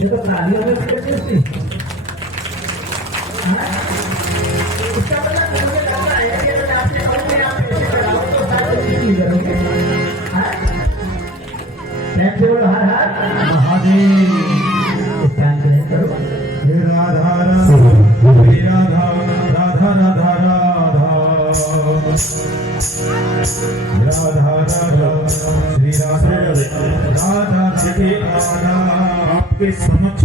ये तो नालियों में इसका पता मुझे लगता है कि अगर आपके घर में आप ऐसे कराओ तो सारे चीज करोगे। कैसे बोलो हर हर महादेव। ध्यान नहीं करो। हे राधा श्री राधा राधा राधा राधा राधा राधा श्री राधा राधा श्री राधा। आपके समक्ष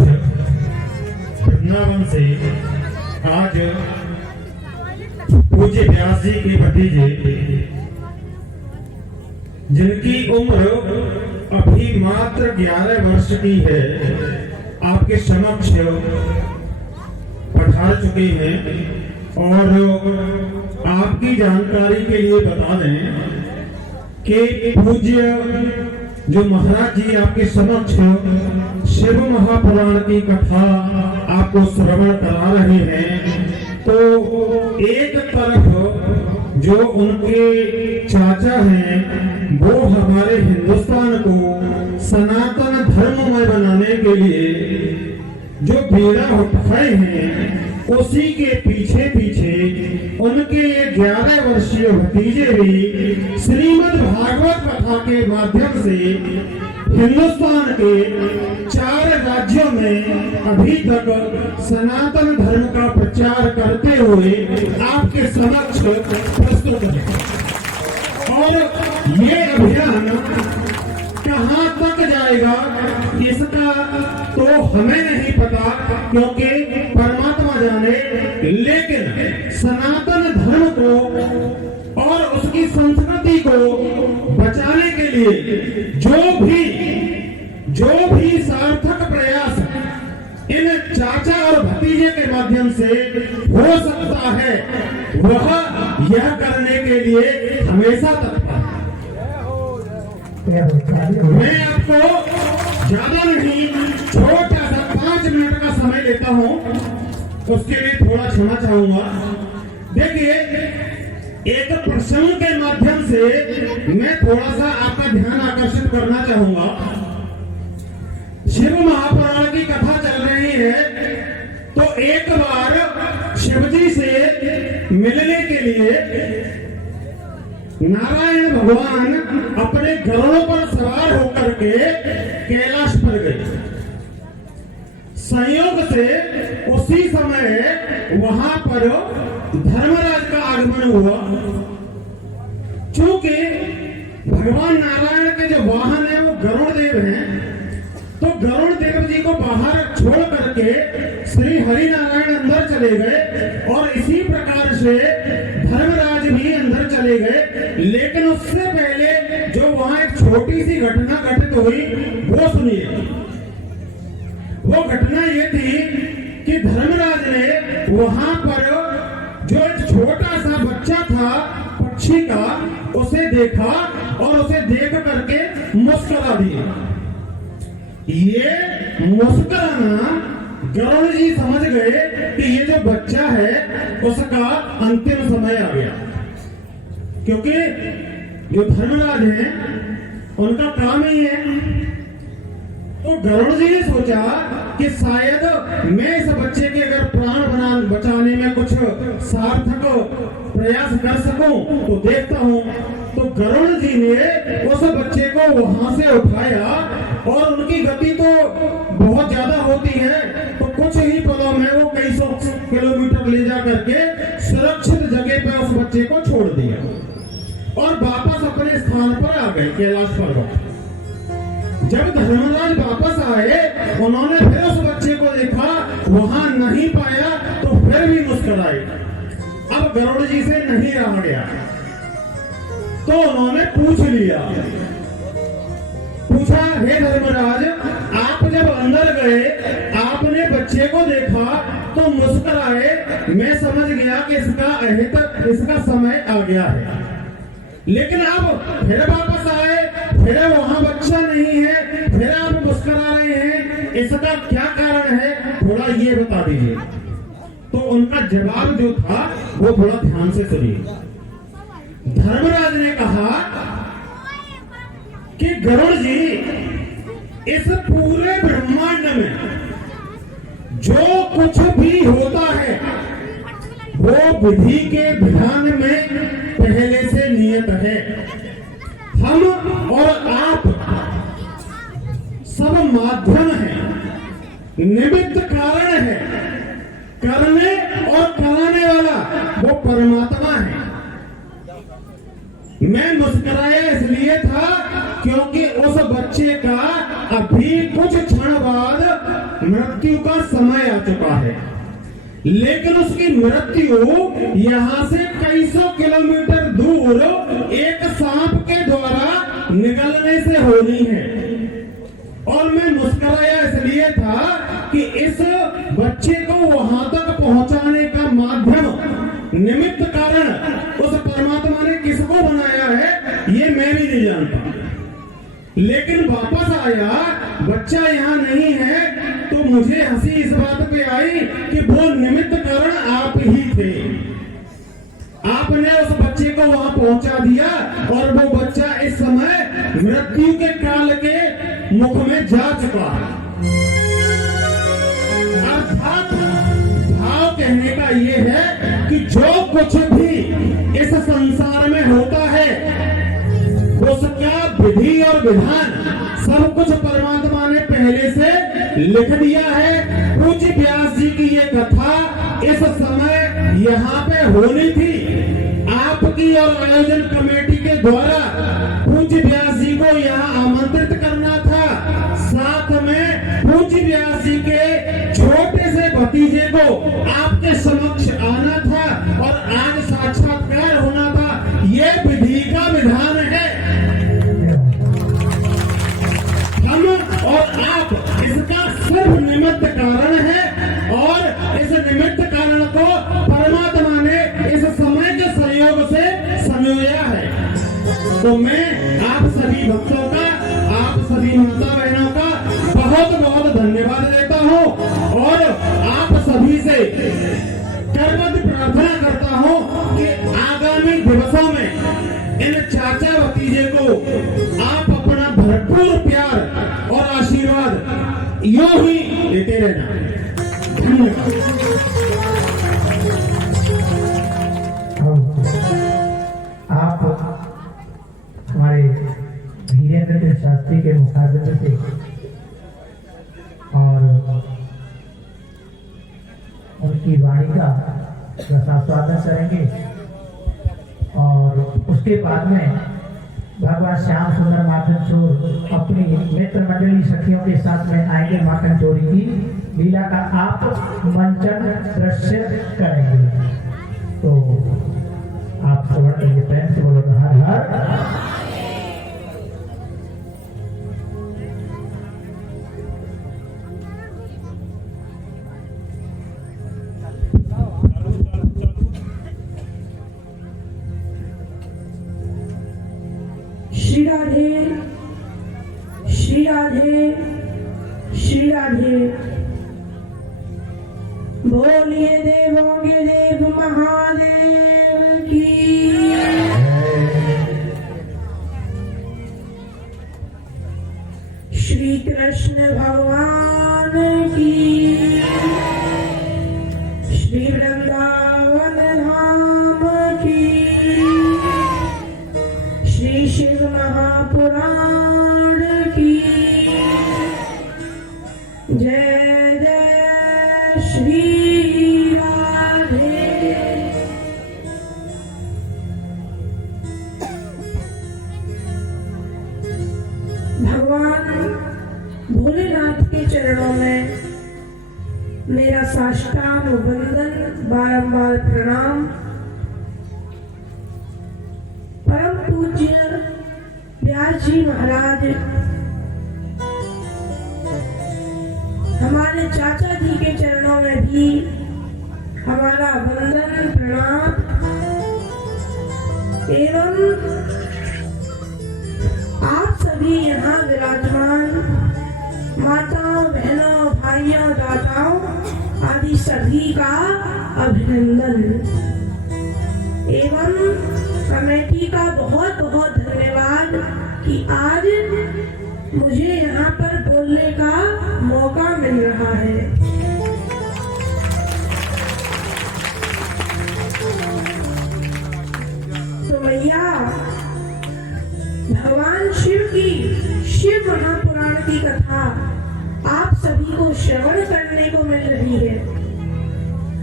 वृंदावन से आज पूज्य व्यास जी के भतीजे जिनकी उम्र अभी मात्र 11 वर्ष की है आपके समक्ष पधार चुके हैं। और आपकी जानकारी के लिए बता दें कि पूज्य जो महाराज जी आपके समक्ष शिव महापुराण की कथा आपको श्रवण करा रहे हैं, तो एक तरफ जो उनके चाचा हैं वो हमारे हिंदुस्तान को सनातन धर्ममय बनाने के लिए जो बीड़ा उठाए हैं, उसी के पीछे पीछे उनके 11 वर्षीय भतीजे भी श्रीमद् भागवत कथा के माध्यम से हिंदुस्तान के 4 राज्यों में अभी तक सनातन धर्म का प्रचार करते हुए आपके समक्ष प्रस्तुत है। और ये अभियान कहां तक जाएगा इसका तो हमें नहीं पता, क्योंकि परमात्मा जाने। लेकिन सनातन धर्म को और उसकी संस्कृति को बचाने के लिए जो भी सार्थक प्रयास इन चाचा और भतीजे के माध्यम से हो सकता है, वह यह करने के लिए हमेशा तत्पर है। मैं आपको ज्यादा नहीं, छोटा सा 5 मिनट का समय लेता हूं, उसके लिए थोड़ा क्षमा चाहूंगा। देखिए, एक प्रसंग के माध्यम से मैं थोड़ा सा आपका ध्यान आकर्षित करना चाहूंगा। शिव महापुराण की कथा चल रही है, तो एक बार शिवजी से मिलने के लिए नारायण भगवान अपने गरुड़ पर सवार होकर के कैलाश पर गए। संयोग से उसी समय वहां पर धर्मराज का आगमन हुआ। चूंकि भगवान नारायण के जो वाहन है वो गरुड़ देव हैं, तो गरुड़ देव जी को बाहर छोड़ करके श्री हरि नारायण अंदर चले गए, और इसी प्रकार से धर्मराज भी अंदर चले गए। लेकिन उससे पहले जो वहां एक छोटी सी घटना घटित हुई वो सुनिए। वो घटना ये थी कि धर्मराज ने वहां पर जो एक छोटा सा बच्चा था पक्षी का, उसे देखा और उसे देख करके मुस्कुरा दिया। ये मुस्कुराना गरुड़ जी समझ गए कि ये जो बच्चा है उसका अंतिम समय आ गया, क्योंकि जो धर्मराज हैं उनका काम ही है। तो गरुड़ जी ने सोचा कि शायद मैं इस बच्चे के अगर प्राण बचाने में कुछ सार्थक प्रयास कर सकूं तो देखता हूं। तो गरुड़ जी ने उस बच्चे को वहां से उठाया, और उनकी गति तो बहुत ज्यादा होती है, तो कुछ ही पलों में वो कई सौ किलोमीटर ले जा करके सुरक्षित जगह पे उस बच्चे को छोड़ दिया और वापस अपने स्थान पर आ गए कैलाश पर्वत। जब धर्मराज वापस आए, उन्होंने फिर उस बच्चे को देखा, वहां नहीं पाया, तो फिर भी मुस्कुराए। अब गरुड़ जी से नहीं रहा गया, तो उन्होंने पूछा, हे धर्मराज, आप जब अंदर गए, आपने बच्चे को देखा तो मुस्कुराए, मैं समझ गया कि इसका समय आ गया है। लेकिन आप फिर वापस आए, फिर वहां बच्चा नहीं है, फिर आप मुस्कुरा रहे हैं, इसका क्या कारण है, थोड़ा ये बता दीजिए। तो उनका जवाब जो था वो थोड़ा ध्यान से सुनिए। धर्मराज ने कहा कि गरुड़ जी, इस पूरे ब्रह्मांड में जो कुछ भी होता है वो विधि के विधान में पहले से नियत है। हम और आप सब माध्यम है, निमित्त कारण है। करने और कराने वाला वो परमात्मा है। मैं मुस्कुराया इसलिए था क्योंकि उस बच्चे का अभी कुछ क्षण बाद मृत्यु का समय आ चुका है, लेकिन उसकी मृत्यु यहां से कई सौ किलोमीटर दूर एक सांप के द्वारा निगलने से होनी है। और मैं मुस्कुराया इसलिए था कि इस बच्चे को वहां तक पहुंचाने का माध्यम, निमित्त कारण उस परमात्मा ने किसको बनाया है ये मैं भी नहीं जानता। लेकिन वापस आया, बच्चा यहाँ नहीं है, तो मुझे हंसी इस बात पे आई कि वो निमित्त कारण आप ही थे। आपने उस बच्चे को वहां पहुंचा दिया और वो बच्चा इस समय मृत्यु के काल के मुख में जा चुका है। अर्थात भाव कहने का ये है कि जो कुछ भी इस संसार में होता है उसका विधि और विधान सब कुछ परमात्मा ने पहले से लिख दिया है। पूज्य व्यास जी की ये कथा इस समय यहाँ पे होनी थी। आपकी और आयोजन कमेटी के द्वारा पूज्य व्यास जी को यहाँ आमंत्रित करना था। साथ में पूज्य व्यास जी के छोटे से भतीजे को आपके समक्ष आना था और आज साक्षात्कार होना था। ये विधि का विधान है। हम और आप इसका सिर्फ निमित्त कारण है और इस निमित्त कारण को परमात्मा ने इस समय के सहयोग से संयोया है। तो मैं आप सभी भक्तों का, आप सभी माता बहनों का बहुत बहुत धन्यवाद देता हूँ और आप सभी से करबद्ध प्रार्थना करता हूँ कि आगामी दिवसों में इन चाचा भतीजे को आप अपना भरपूर प्यार और आशीर्वाद यूं ही देते रहना। धन्यवाद। आप हमारे धीरेन्द्र शास्त्री के मुखाबिले से और उनकी वाणी का रसास्वादन करेंगे और उसके बाद में भगवान श्याम सुंदर माखन चोर अपनी मित्र मंडली सखियों के साथ में आएंगे। माखन चोरी की लीला का आप मंचन दृश्य करेंगे। तो आप श्रवण करिए, प्रेम से बोलो हर हर। श्री राधे श्री राधे श्री राधे। बोलिए देवों के देव महादेव की। श्री कृष्ण भगवान की। श्री वृंदावन धाम की। श्री शिव महापुराण की। जय जय श्री राधे। भगवान भोलेनाथ के चरणों में मेरा साष्टांग वंदन, बारंबार प्रणाम। परम पूज्य व्यास जी महाराज हमारे चाचा जी के चरणों में भी हमारा वंदन प्रणाम एवं आप सभी यहाँ विराजमान माताओं, बहनों, भाइयों, दाताओं आदि सभी का अभिनंदन एवं कमेटी का बहुत बहुत धन्यवाद कि आज मुझे यहाँ पर बोलने का मौका मिल रहा है। भगवान शिव की शिव महापुराण की कथा आप सभी को श्रवण करने को मिल रही है।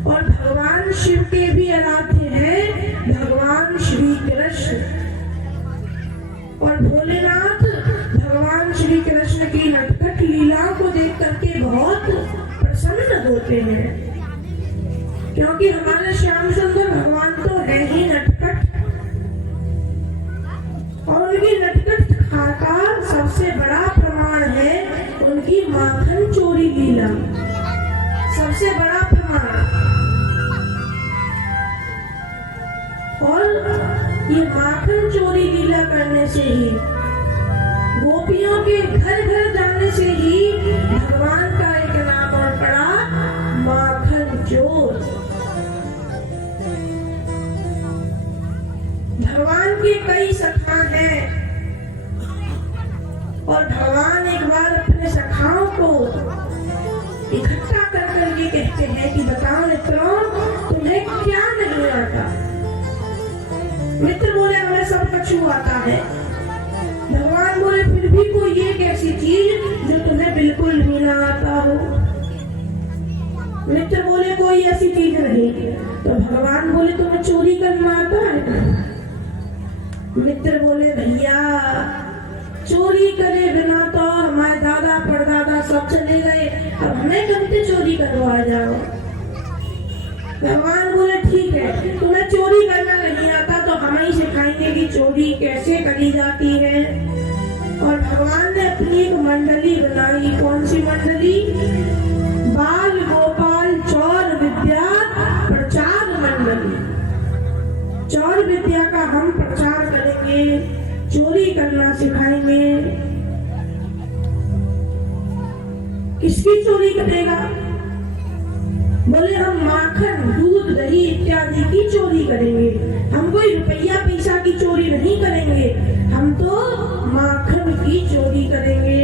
और भगवान शिव के भी आराध्य हैं भगवान श्री कृष्ण। और भोलेनाथ भगवान श्री कृष्ण की नटखट लीला को देख करके बहुत प्रसन्न होते हैं, क्योंकि हमारे श्याम सुंदर भगवान तो है ही नटखट। और उनकी नटखट का सबसे बड़ा प्रमाण है उनकी माखन चोरी लीला, सबसे बड़ा प्रमाण। और ये माखन चोरी लीला करने से ही, गोपियों के घर घर जाने से ही भगवान का एक नाम और पड़ा, माखन चोर। भगवान के कई सखा हैं और भगवान एक बार अपने सखाओं को इकट्ठा कर करके कहते हैं कि बताओ मित्रों, तुम्हें क्या नहीं आता। मित्र बोले हमें सब कछु आता है। भगवान बोले फिर भी कोई एक ऐसी चीज जो तुम्हें बिल्कुल भी ना आता हो। मित्र बोले कोई ऐसी चीज नहीं। तो भगवान बोले तुम्हें चोरी करना आता है? मित्र बोले भैया चोरी करे बिना तो हमारे दादा परदादा सब चले गए, अब हमें कब चोरी करवा जाओ। भगवान बोले ठीक है, तुम्हें चोरी करना नहीं आता तो हम ही सिखाएंगे कि चोरी कैसे करी जाती है। और भगवान ने अपनी एक मंडली बनाई। कौन सी मंडली? बाल गोपाल चौर विद्या प्रचार मंडली। चौर विद्या का हम प्रचार करेंगे, चोरी करना सिखाएंगे। किसकी चोरी करेगा? बोले हम माखन दूध दही इत्यादि की चोरी करेंगे। हम कोई रुपया पैसा की चोरी नहीं करेंगे, हम तो माखन की चोरी करेंगे।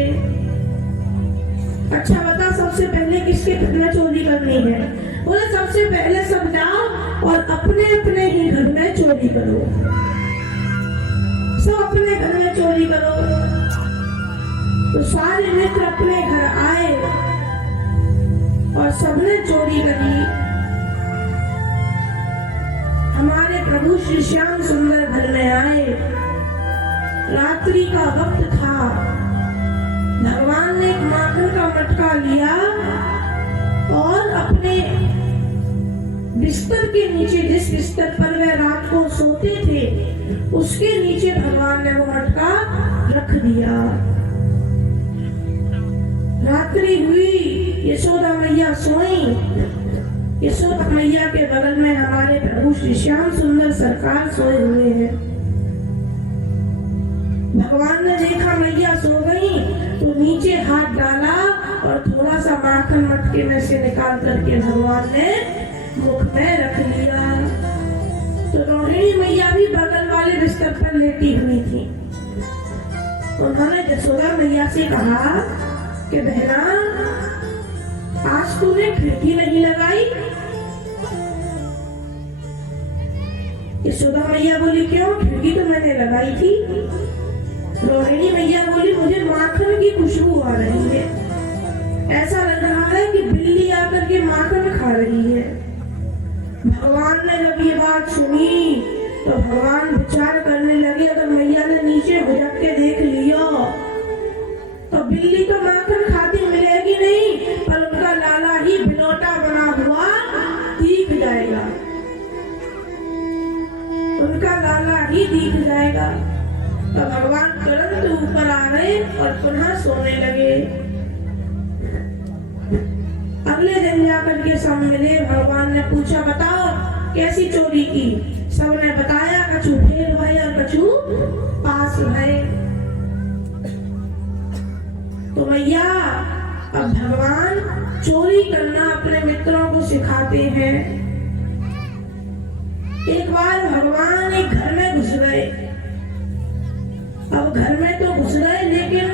अच्छा बता सबसे पहले किसके घर में चोरी करनी है? बोले सबसे पहले सब जाओ और अपने अपने ही घर में चोरी करो। सब अपने घर में चोरी करो। तो सारे मित्र अपने घर आए और सबने चोरी करी। हमारे प्रभु श्री श्याम सुंदर घर में आए। रात्रि का वक्त था। भगवान ने एक माखन का मटका लिया और अपने बिस्तर के नीचे, जिस बिस्तर पर वे रात को सोते थे, उसके नीचे भगवान ने वो मटका रख दिया। रात्रि हुई, यशोदा मैया सोई। यशोदा मैया के बगल में हमारे प्रभु श्री श्याम सुंदर सरकार सोए हुए हैं। भगवान ने देखा मैया सो गई तो नीचे हाथ डाला और थोड़ा सा माखन मटके में से निकाल करके भगवान ने मुख में रख लिया। तो रोहिणी मैया भी बगल वाले बिस्तर पर लेटी हुई थी। उन्होंने यशोदा मैया से कहा कि बहना आज तूने खिड़की नहीं लगाई? यशोदा मैया बोली क्यों? खिड़की तो मैंने लगाई थी। रोहिणी मैया बोली मुझे माखन की खुशबू आ रही है, ऐसा लग रहा है कि बिल्ली आकर के माखन खा रही है। भगवान ने जब ये बात सुनी तो भगवान विचार करने लगे, अगर मैया ने नीचे भुजक के देख लिया तो बिल्ली तो माखन खाती मिलेगी नहीं, पर उनका लाला ही बिलोटा बना हुआ दिख जाएगा। उनका लाला ही दिख जाएगा। तो भगवान तुरंत ऊपर आ गए और पुनः सोने लगे। अगले दिन जाकर के सब मिले। भगवान ने पूछा बताओ कैसी चोरी की? सबने बताया कछु फेल भाई और कछु पास भाई। तो भैया अब भगवान चोरी करना अपने मित्रों को सिखाते हैं। एक बार भगवान एक घर में घुस गए। अब घर में तो घुस गए, लेकिन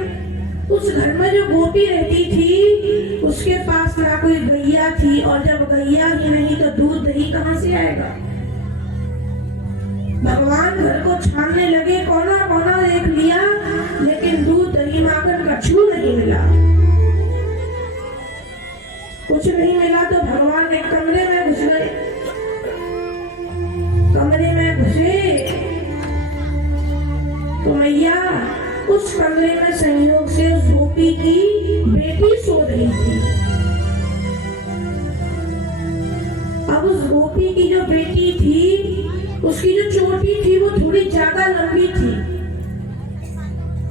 उस घर में जो गोपी रहती थी उसके पास ना कोई गैया थी, और जब गैया ही नहीं तो दूध दही कहां से आएगा? भगवान घर को छानने लगे, कोना कोना देख लिया नहीं मिला। कुछ नहीं मिला तो भगवान एक कमरे में घुस गए। कमरे में घुसे तो मैया उस कमरे में संयोग से उस गोपी की बेटी सो रही थी। अब उस गोपी की जो बेटी थी, उसकी जो चोटी थी वो थोड़ी ज्यादा लंबी थी।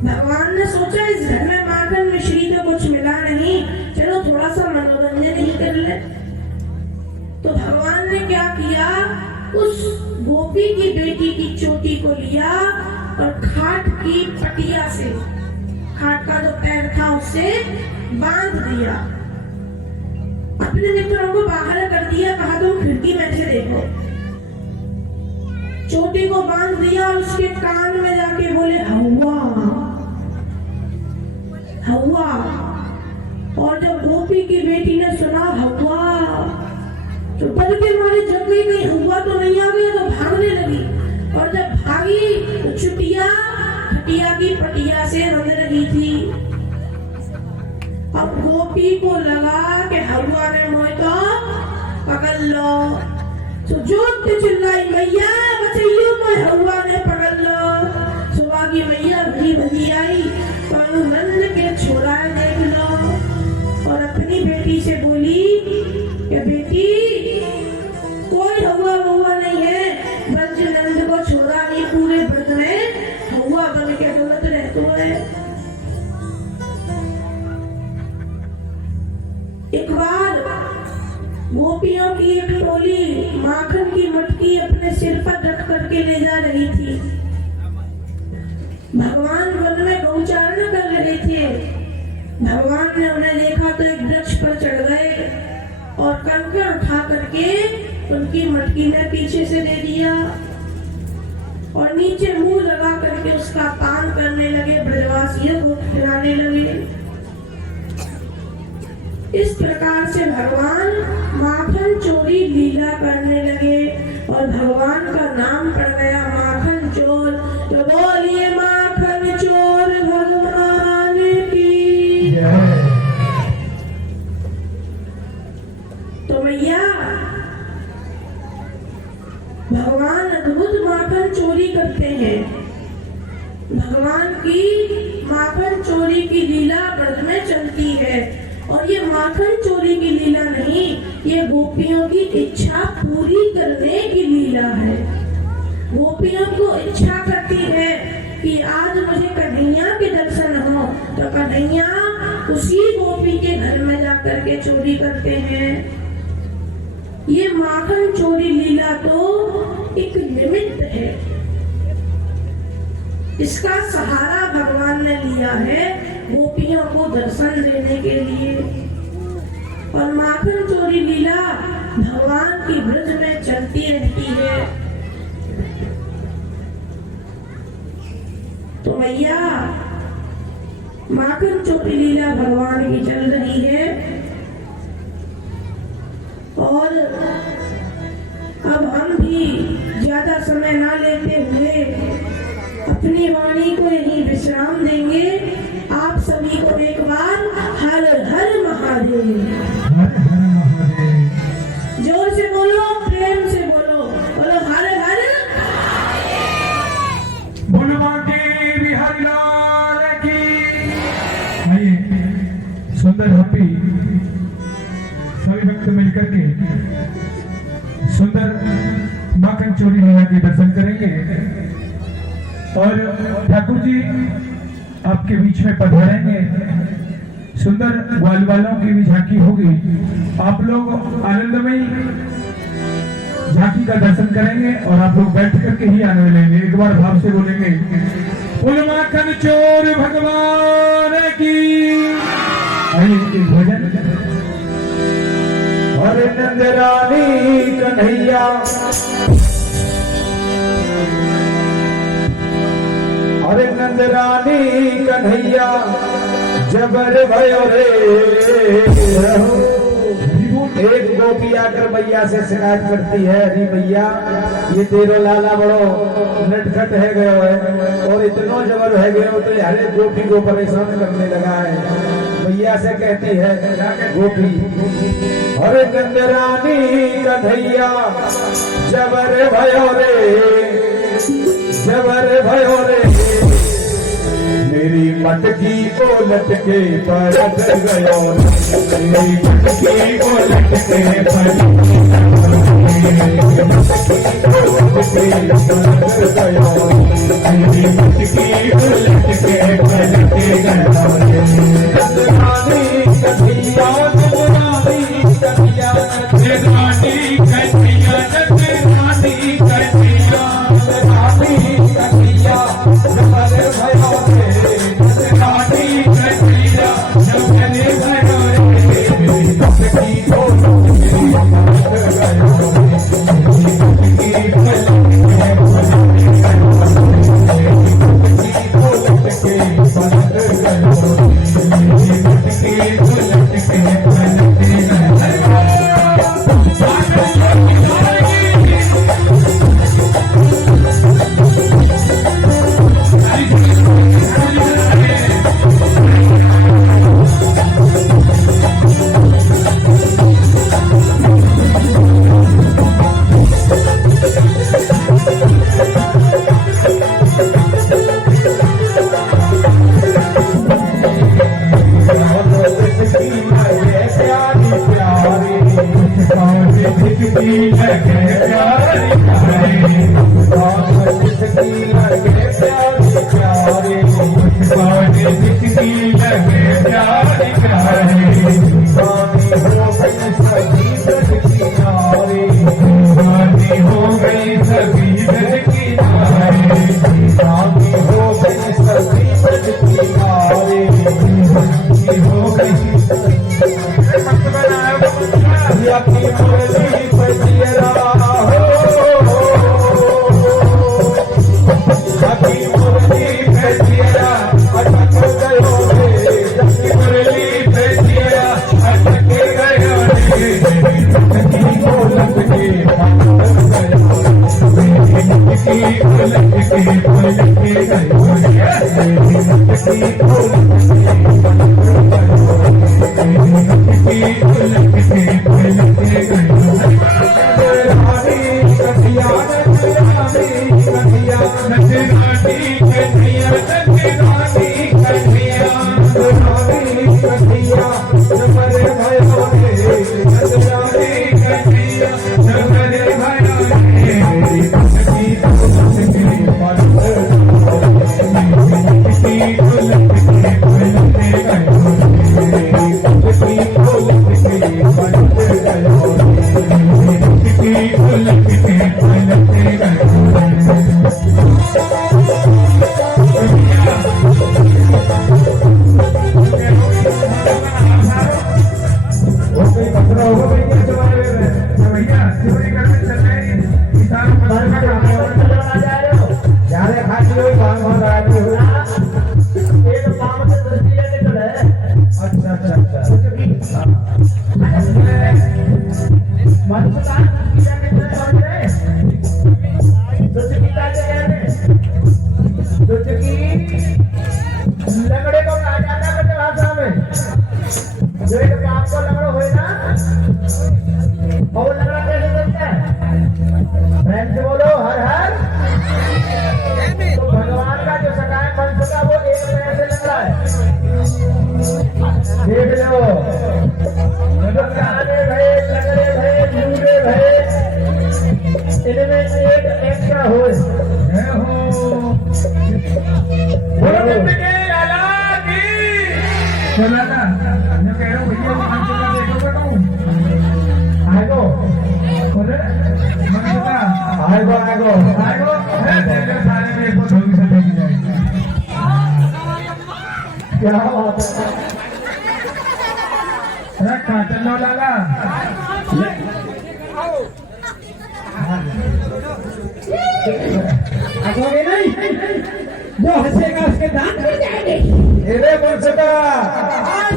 भगवान ने सोचा इस घर में माखन मिश्री तो कुछ मिला नहीं, चलो थोड़ा सा मनोरंजन ही कर ले। तो भगवान ने क्या किया, उस गोपी की बेटी की चोटी को लिया और खाट की पटिया से, खाट का जो पैर था उससे बांध दिया। अपने मित्रों को बाहर कर दिया, कहा तुम खिड़की में से देखो। चोटी को बांध दिया और उसके कान में जाके बोले हवा हवा। और जब गोपी की बेटी ने सुना हवा तो डर के मारे जग गई, कहीं हवा तो नहीं आ गया, तो भागने लगी। और जब भागी तो चुटिया खटिया की पटिया से रंध रही थी। अब गोपी को लगा कि हवा ने मोए तो पकड़ लो, तो जोर से चिल्लाई मैया बचाइयो, मोए हवा ने पकड़ लो। सुबह की मैया भरी भरी आई तो नंद के छोड़ा देख लो और अपनी बेटी से बोली कि बेटी कोई हवा हुआ नहीं है, ब्रज नंद को छोड़ा नहीं, पूरे ब्रज में हवा बन के डोलत रहते है। एक बार गोपियों की एक टोली माखन की मटकी अपने सिर पर रख करके ले जा रही थी। भगवान वन में गौचारण कर रहे थे। भगवान ने उन्हें देखा तो एक वृक्ष पर चढ़ गए और कंकड़ उठा करके उनकी मटकी में पीछे से दे दिया और नीचे मुंह लगा करके उसका पान करने लगे, ब्रजवासियों को खिलाने लगे। इस प्रकार से भगवान माखन चोरी लीला करने लगे और भगवान का नाम पड़ गया माखन चोर। तो बोलिए माखन चोर भगवान की। तो मैया भगवान अद्भुत माखन चोरी करते हैं। भगवान की माखन चोरी की लीला ब्रज में चलती है और ये माखन चोरी की लीला नहीं, ये गोपियों की इच्छा पूरी करने की लीला है। गोपियों को इच्छा करती है कि आज मुझे कन्हैया के दर्शन हो, तो कन्हैया उसी गोपी के घर में जाकर के चोरी करते हैं। ये माखन चोरी लीला तो एक निमित्त है, इसका सहारा भगवान ने लिया है गोपियों को दर्शन देने के लिए। और माखन चोरी लीला भगवान की ब्रज में चलती रहती है। तो मैया माखन चोरी लीला भगवान की चल रही है और अब हम भी ज्यादा समय ना लेते हुए अपनी वाणी को यही विश्राम देंगे। आप सभी को एक बार हर हर महादेव, जोर से बोलो, प्रेम से बोलो, बोलो हर हर बिहारी लाल की। आइए सुंदर हैप्पी सभी भक्त मिलकर के सुंदर माखन चोरी लीला के दर्शन करेंगे और ठाकुर जी आपके बीच में पधारेंगे। सुंदर ग्वालवालों की भी झांकी होगी, आप लोग आनंदमयी झांकी का दर्शन करेंगे और आप लोग बैठ करके ही आनंद लेंगे। एक बार भाव से बोलेंगे बोल माखन चोर भगवान की। आइए एक भजन। अरे नंदरानी कन्हैया, अरे नंदरानी कन्हैया जबर भयो रे एक गोपी आकर भैया से शिकायत करती है, अरे भैया ये तेरो लाला बड़ो नटखट है गयो है और इतना जबर है गयो तो हर एक गोपी को परेशान करने लगा है। भैया से कहती है गोपी, अरे गंगरानी कन्हैया जबर भयो रे मेरी मटकी को लटके पलट गयो, मेरी मटकी को लटके पलट गयो, मेरी मटकी को लटके पलट गयो, मेरी मटकी को लटके पलट गयो।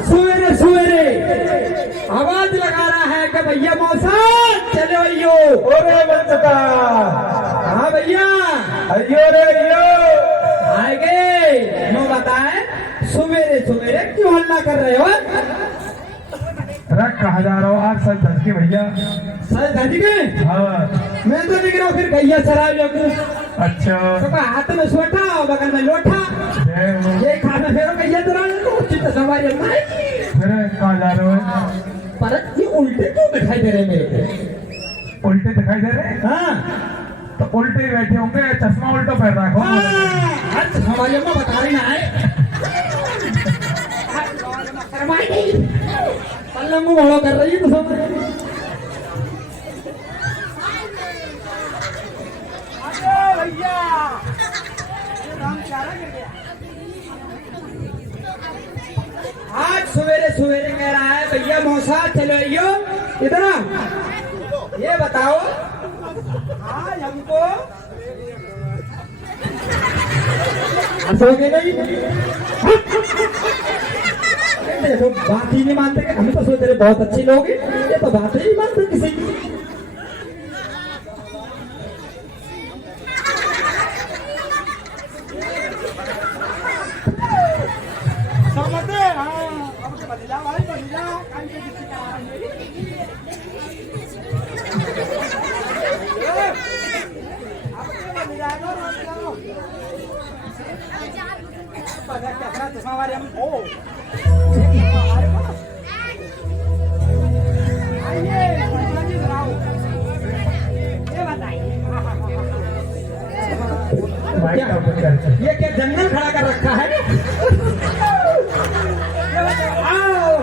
सवेरे सवेरे आवाज लगा रहा है कि भैया अयो रे अयो आएगे नो बताए सवेरे सवेरे क्यों हल्ला कर रहे हो? रख कहा जा रहा हो आप सर धन के भैया। सर धनी के हाँ मैं तो दिख रहा हूँ फिर गैया चरा लोगों अच्छा तो का हाथ में सोटा और बगल में लोटा जय हो। ये खाना फेरो गैया चरा लोगों चित्त सवारी माई फिर कहाँ जा रहे हो? पर ये उल्टे क्यों दिखाई दे रहे मेरे को? उल्टे दिखाई दे रहे? हाँ तो उल्टे ही बैठे होंगे, चश्मा उल्टा पहन रखो। अच्छा हमारी अम्मा बता रही ना है पल्लंग को बड़ो कर रही है तो समझ आज सवेरे सवेरे कह रहा है भैया मौसा चलो आइयो इधर आओ। ये बताओ आज हमको हंसोगे नहीं? देखो बात ही नहीं मानते कि हम तो सोच रहे बहुत अच्छे लोग हैं, ये तो बात ही नहीं मानते किसी की। ये क्या जंगल खड़ा कर रखा है? आओ।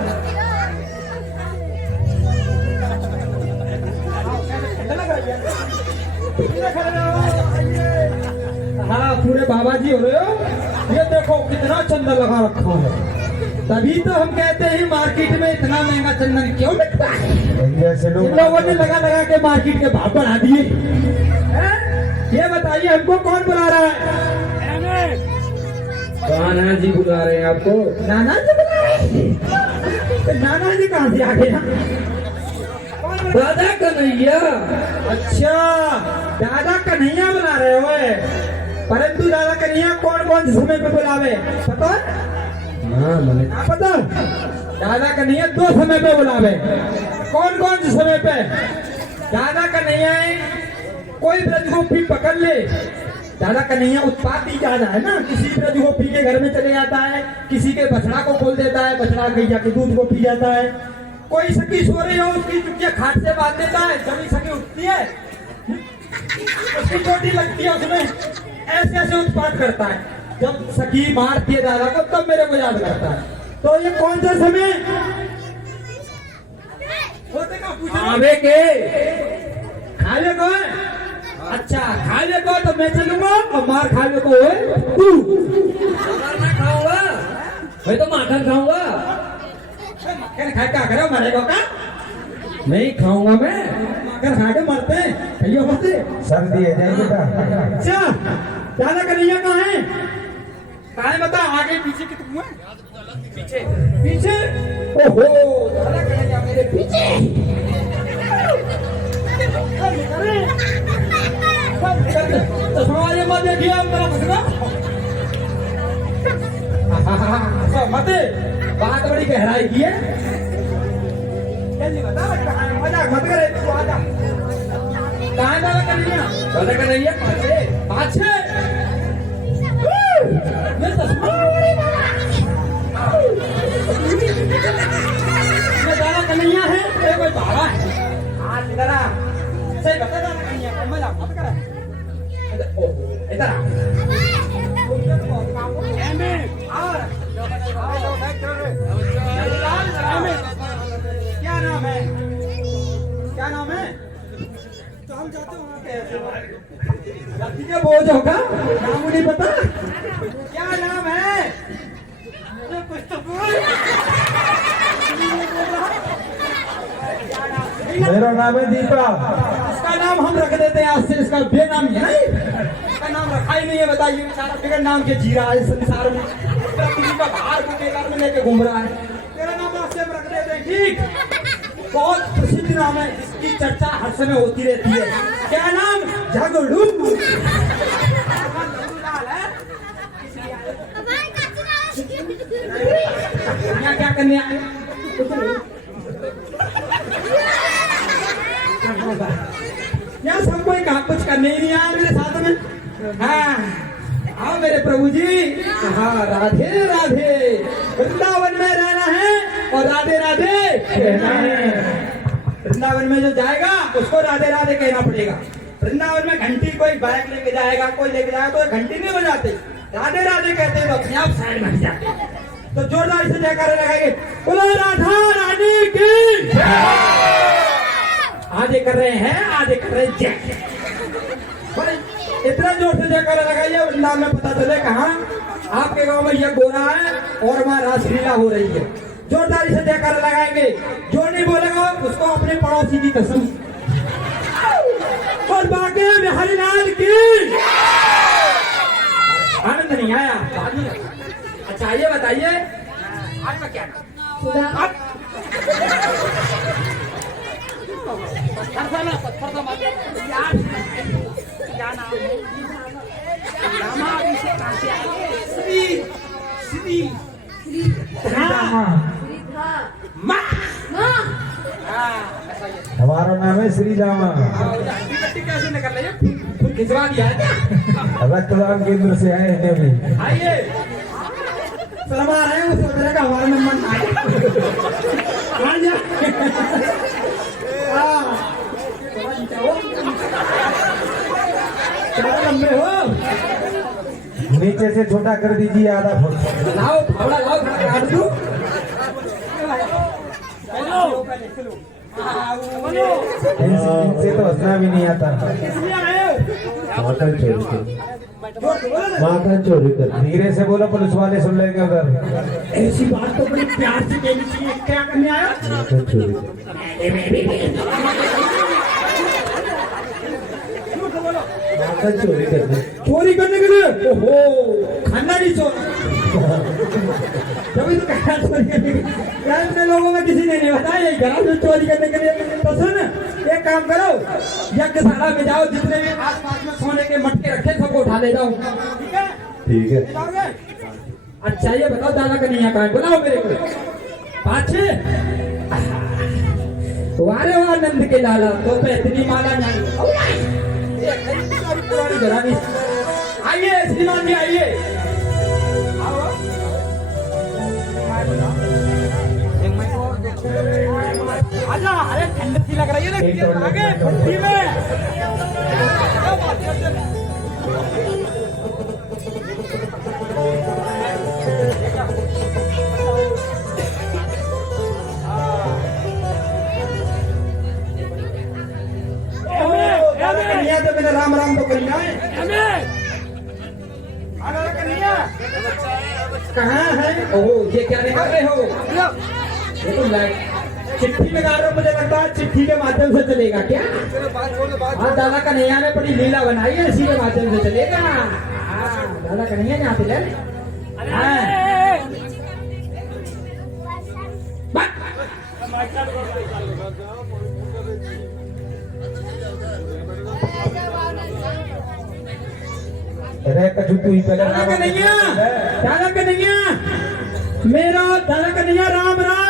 हाँ पूरे बाबा जी हो रहे हो। ये देखो कितना चंदन लगा रखा है, तभी तो हम कहते हैं मार्केट में इतना महंगा चंदन क्यों बिकता है। भैया से इन लोगों ने लगा लगा के मार्केट के भाव बढ़ा दिए। ये बताइए हमको कौन बुला रहा है? नाना जी बुला रहे हैं आपको। नाना जी बुला रहे हैं? तो नाना जी कहाँ से आ गए? दादा कन्हैया। अच्छा दादा कन्हैया बुला रहे हो, परंतु दादा कन्हैया कौन कौन से समय पे बुलावे पता? हाँ मैंने क्या पता? दादा कन्हैया 2 समय पे बुलावे। कौन कौन से समय पे? दादा कन्हैया कोई ब्रजगोपी पकड़ ले, दादा कन्हैया उत्पाती ज्यादा है ना, किसी ब्रजगोपी के घर में चले जाता है, किसी के बछड़ा को खोल देता है, बछड़ा गैया के दूध को पी जाता है, कोई सखी सो रही हो उसकी चुटिया खाट से बांध देता है, जमी सखी उठती है उसकी चोटी लगती है, उसमें ऐसे ऐसे उत्पात करता है। जब सखी मारती है दादा को तब मेरे को याद करता है। तो ये कौन सा समय होते का पूछ आवे के खा ले को? अच्छा खा ले को तो मैं चलूंगा और मार खा ले को तू। अगर मैं खाऊंगा मैं तो माखन खाऊंगा। मक्खन खा क्या करो मरेगा का? नहीं खाऊंगा मैं। मक्खन खा के मरते हैं कहियो मरते। सर्दी है जाए बेटा। अच्छा दादा कन्हैया कहाँ है? कहाँ है बता? आगे पीछे कितने हुए? पीछे पीछे। ओहो दादा कन्हैया मेरे पीछे। चश्मा मत देखिए आप मेरा फंसना। मत बात बड़ी गहराई की है। जल्दी बता मजाक मत करे तू आजा। कहाँ दादा कन्हैया? दादा कन्हैया पाछे ये चश्मा ये दादा कन्हैया है ये कोई बाबा है? आज इधर आ सही बता दादा कन्हैया को मजाक मत कर। इधर आ क्या नाम है? क्या नाम है? तो हम जाते वहाँ पे जाति का बोझ होगा, नाम नहीं पता? क्या नाम है? कुछ तो बोल। मेरा नाम है दीपा। इसका नाम हम रख देते हैं आज से, इसका बेनाम है नहीं? इसका नाम रखा ही नहीं है। बताइए बेचारा बिगड़ नाम के जी रहा है संसार में, किसी का भार को बेकार में लेके घूम रहा है। तेरा नाम आज से हम रख देते हैं ठीक। बहुत प्रसिद्ध नाम है जिसकी चर्चा हर समय होती रहती है। क्या नाम? झगड़ू। यहाँ क्या करने आए? यहाँ सब कोई कहा कुछ करने ही नहीं आया मेरे साथ में। हाँ आओ मेरे प्रभु जी। हाँ राधे राधे। वृंदावन में रहना है और राधे राधे कहना है। वृंदावन में जो जाएगा उसको राधे राधे कहना पड़ेगा। वृंदावन में घंटी कोई बाइक लेके जाएगा, कोई लेके जाएगा तो घंटी नहीं बजाते, राधे राधे कहते हैं तो अपने आप साइड में जाते हैं। तो जोरदार से जयकारा लगाएंगे, बोलो राधा रानी की। आधे कर रहे हैं, आधे कर रहे हैं जय। भाई इतना जोर से जयकारा लगाइए वृंदावन में पता चले कहाँ आपके गांव में यह गोरा है और वहाँ रासलीला हो रही है। जोरदारी से जयकारा लगाएंगे। जो नहीं बोलेगा उसको अपने पड़ोसी की कसम। और बाकी बिहारी लाल की आनंद नहीं आया। अच्छा ये बताइए आपका क्या नाम? क्या नाम है? हमारा नाम है श्री रामा। कैसे निकल रही है? खिंचवा दिया है क्या? रक्तदान केंद्र से आए हैं अभी। आइए सलमा रहे हैं, सोच रहे हमारा नंबर आए। क्या लंबे हो? नीचे से छोटा कर दीजिए आधा फुट। लाओ फावड़ा लाओ, काट दो। इनसे तो हंसना भी नहीं आता। माखन चोरी कर। धीरे से बोलो, पुलिस वाले सुन लेंगे उधर। ऐसी बात तो बड़ी प्यार से कहनी चाहिए। क्या करने आया? माखन चोरी कर। माखन चोरी करने। चोरी करने के लिए? ओहो खानदानी चोर। तभी तो कहा चोरी करने के लिए। यार इतने लोगों में किसी ने नहीं बताया यही करा जो चोरी करने के लिए। तो सुन एक काम करो, यज्ञशाला में जाओ, जितने भी आसपास में सोने के मटके रखे सबको उठा ले जाओ। ठीक है? ठीक है। अच्छा ये बताओ दादा का नहीं आता है, बुलाओ मेरे को। पाछे वारे वाह नंद के लाला तो पे इतनी माला नहीं। पुरानी घरानी। आइए श्रीमान जी आइए। आजा, अरे ठंड सी लग रही है ना आगे ठंडी में। कन्हैया तो मेरा राम राम तो कन्हैया है। कन्हैया कहाँ है? ओह ये क्या निकाल रहे हो? ये तो चिट्ठी में गा रहे हो, मुझे लगता है चिट्ठी के माध्यम से चलेगा क्या? हाँ दादा कन्हैया ने बड़ी लीला बनाई है, इसी के माध्यम से चलेगा। दादा कन्हैया यहाँ पे ले। अरे कछु तू ही पहले दादा कन्हैया, दादा कन्हैया, मेरा दादा कन्हैया राम राम।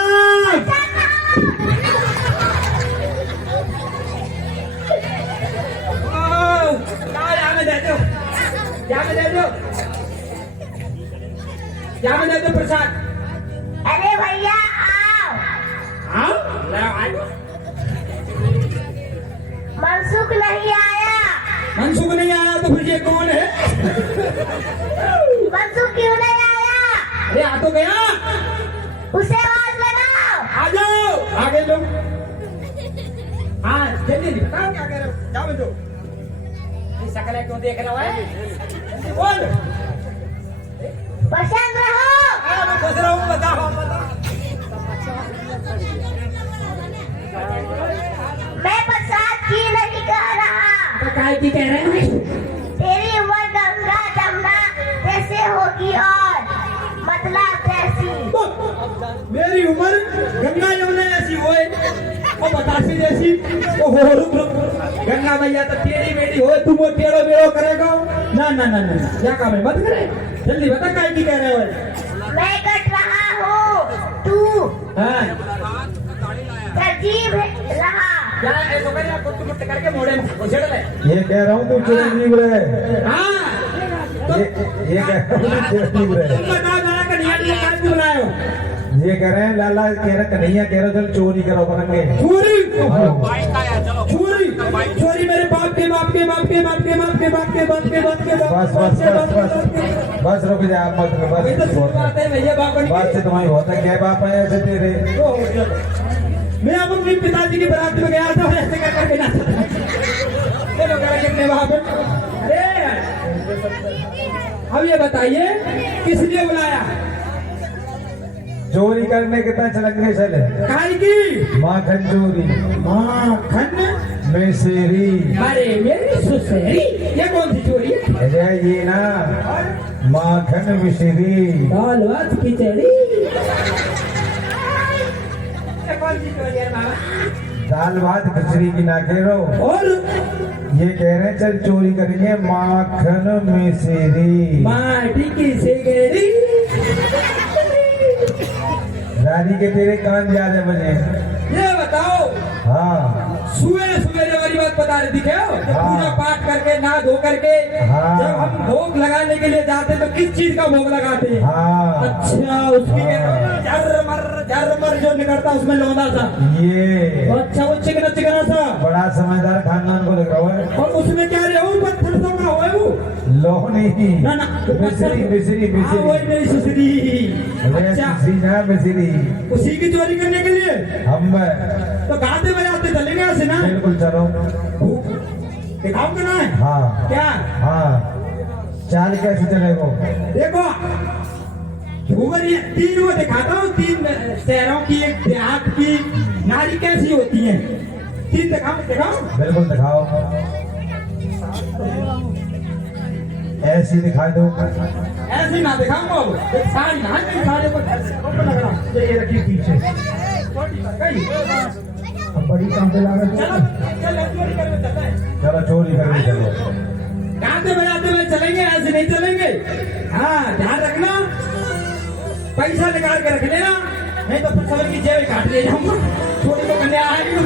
क्या में दे दो प्रसाद। अरे भैया आओ। मनसुख नहीं आया। मनसुख नहीं आया तो फिर ये कौन है? मनसुख क्यों नहीं आया? अरे आ तो गया। उसे आवाज लगाओ। आ जाओ आगे लोग। हाँ जल्दी बताओ क्या कह रहे हो? जाओ बंदो। शकल क्यों देख रहा है? बोल। प्रसन्न रहो। मैं खुश रहूं, बताओ मैं प्रसाद की नहीं कह रहा। तो काय की कह रहे हैं? तेरी उम्र गंगा जमुना कैसे होगी और मतलब कैसी? मेरी उम्र गंगा यमुना ऐसी होए और बतासी जैसी। ओहो रुक रुक, गंगा मैया तो टेढ़ी मेढ़ी हो, तुम वो टेढ़ो मेढ़ो करेगा? ना ना ना ना, क्या काम है? मत करे, जल्दी बता काय की कह रहे हो? मैं कठ ऐसे करके मोड़े में उछड़ ले। ये कह रहा हूँ तू चिरंजीव रहे, हाँ ये कह रहा हूँ तू चिरंजीव रहे। तुम बताओ जरा कन्हैया ने क्या क्यों बुलाए हो? ये कह रहे हैं लाला कह रहे कन्हैया कह रहे चल चोरी करो करेंगे। चोरी चोरी चोरी मेरे बाप के बाप के बाप के बाप के बाप के बाप के बाप के बाप के बस बस बस बस बस रुक जा आप मत अभी तो बस शुरू बात है भैया बाप बन बात से तुम्हारी बहुत है, क्या बाप है ऐसे तेरे। मैं अब अपने पिताजी की बारात में गया था और ऐसे कर करके नाचा था। ये लोग कितने वहां पे। अरे अब ये बताइए किस लिए बुलाया? चोरी करने कितना चलेंगे चले। काहे की? माखन चोरी माखन मिश्री। अरे मेरी सुसरी, ये कौन सी चोरी है? अरे ये ना माखन मिश्री। दाल भात खिचड़ी, ये कौन सी चोरी है बाबा? दाल भात खिचड़ी की ना कह रहो, और ये कह रहे हैं चल चोरी करेंगे माखन मिश्री। माटी की सिगड़ी। रानी के तेरे कान ज्यादा बने। ये बताओ हाँ सुबह सवेरे वाली बात बता रही थी क्या? जब हाँ। पूजा पाठ करके नहा धो करके हाँ। जब हम भोग लगाने के लिए जाते तो किस चीज का भोग लगाते हैं? हाँ अच्छा उसकी झरमर जो निकलता उसमें लौंदा सा। ये अच्छा वो चिकना चिकना सा। बड़ा समझदार खानदान को लग रहा है। और उसमें क्या रे वो पत्थर सा का हुआ है वो? लोह नहीं ना ना मिश्री मिश्री हाँ वही मिश्री। मेरी सुसरी। अच्छा मिश्री ना मिश्री। उसी की चोरी करने के लिए हम तो गाते बजाते चलेंगे ऐसे ना? बिल्कुल चलो। दिखाओ ना है हाँ क्या? हाँ चाल कैसे चलेगो? देखो झूमर ये तीन वो दिखाता हूँ, तीन शहरों की एक देहात की नारी कैसी होती है। तीन दिखाओ दिखाओ। बिल्कुल दिखाओ, ऐसी दिखा दो। ऐसी ना दिखाऊंगा अब। एक साड़ी ना नहीं साड़ी को लग रहा ये रखिए पीछे। कहीं। अब बड़ी काम पे लागत चलो चलो चोरी करने चलते हैं। चलो चोरी करने चलो। गाते बजाते हुए चलेंगे, ऐसे नहीं चलेंगे। हाँ ध्यान रखना, पैसा निकाल के रख लेना, नहीं तो फिर सब की जेब काट ले जाऊंगा। चोरी को करने आएगी